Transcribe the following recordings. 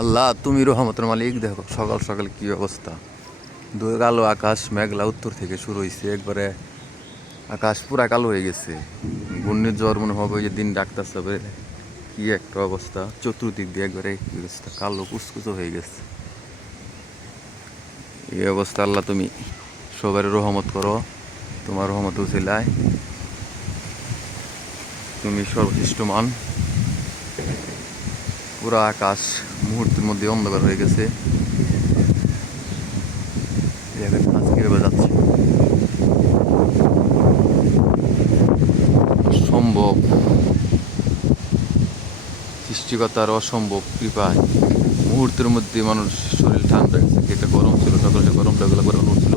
আল্লাহ তুমি রহমতের মালিক। দেখো সকাল সকাল কি অবস্থা, কালো আকাশ, মেঘলা উত্তর থেকে শুরু হয়েছে, একবারে আকাশ পুরা কালো হয়ে গেছে। ঘূর্ণিঝড় মনে হবে, ওই যে দিন ডাকতেছে, কি একটা অবস্থা, চতুর্দিক দিয়ে একবারে কি অবস্থা, কালো কুচকুচো হয়ে গেছে। এই অবস্থা আল্লাহ তুমি সবার রহমত করো, তোমার রহমত উছিলায় তুমি সর্বশ্রেষ্ঠমান। পুরা আকাশ মুহূর্তের মধ্যে অন্ধকার হয়ে গেছে। আজকে এবার যাচ্ছি সম্ভব সৃষ্টিকর্তার অসম্ভব কৃপায় মুহূর্তের মধ্যে মানুষ শরীর ঠান্ডা হয়েছে। এটা গরম ছিল, সকালে গরমটা গুলো গরম উঠছিল,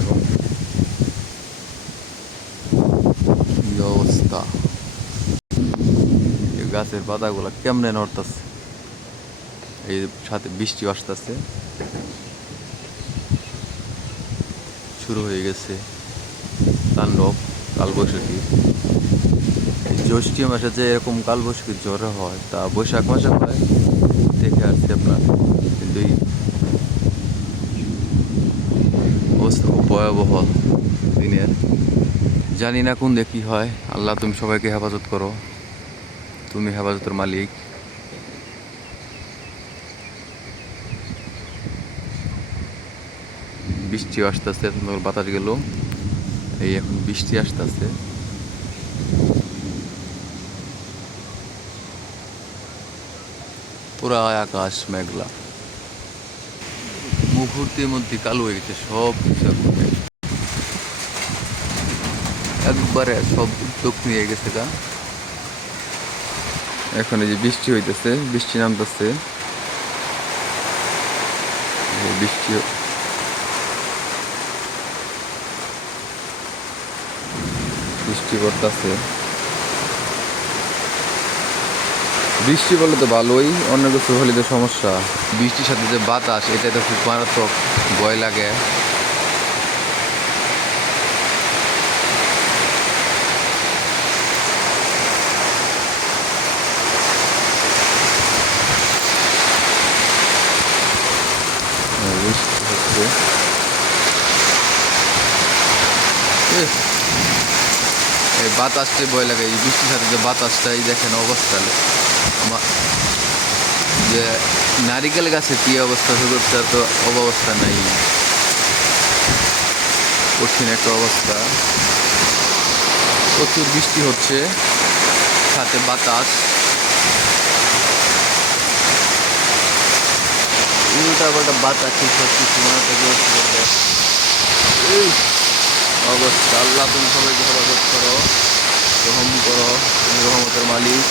এবং কি অবস্থা, এই গাছের পাতাগুলা কেমনে নড়তেছে, এই সাথে বৃষ্টি আসতেছে, শুরু হয়ে গেছে তাণ্ডব কালবৈশাখী। এই জ্যৈষ্ঠ মাসে যে এরকম কালবৈশাখীর জ্বর হয় তা বৈশাখ মাসে হয় দেখে আসছি আপনার। কিন্তু এই অবস্থা খুব ভয়াবহ দিনের, জানি না কোন দিয়ে কী হয়। আল্লাহ তুমি সবাইকে হেফাজত করো, তুমি হেফাজতের মালিক। বৃষ্টি আসতেছে, বাতাস গেল, এই এখন বৃষ্টি আসতেছে। পুরা আকাশ মেঘলা, মুহূর্তের মধ্যে কালো হয়ে গেছে সব কিছু, একবারে সব উদ্যোগ নিয়ে গেছে গা। এখন এই যে বৃষ্টি হইতেছে, বৃষ্টি নামতেছে, বৃষ্টি বৃষ্টি করতেছে। বৃষ্টি বললে তো ভালোই, অন্য কিছু হলে তো সমস্যা। বৃষ্টির সাথে যে বাতাস, এটা তো খুব মারাত্মক, ভয় লাগে। বৃষ্টি হচ্ছে, এই বাতাসটাই ভয় লাগে। এই বৃষ্টির সাথে যে বাতাসটাই দেখেন অবস্থা, আমার যে নারিকেল গাছে কি অবস্থা হচ্ছে, তো অবস্থা নাই, কঠিন একটা অবস্থা। প্রচুর বৃষ্টি হচ্ছে, সাথে বাতাস, উল্টা পাল্টা বাতাস, সব কিছু অবস্থা। আল্লাহ তুমি সবাইকে হেফাজত করো, রহম করো, তুমি রহমতের মালিক।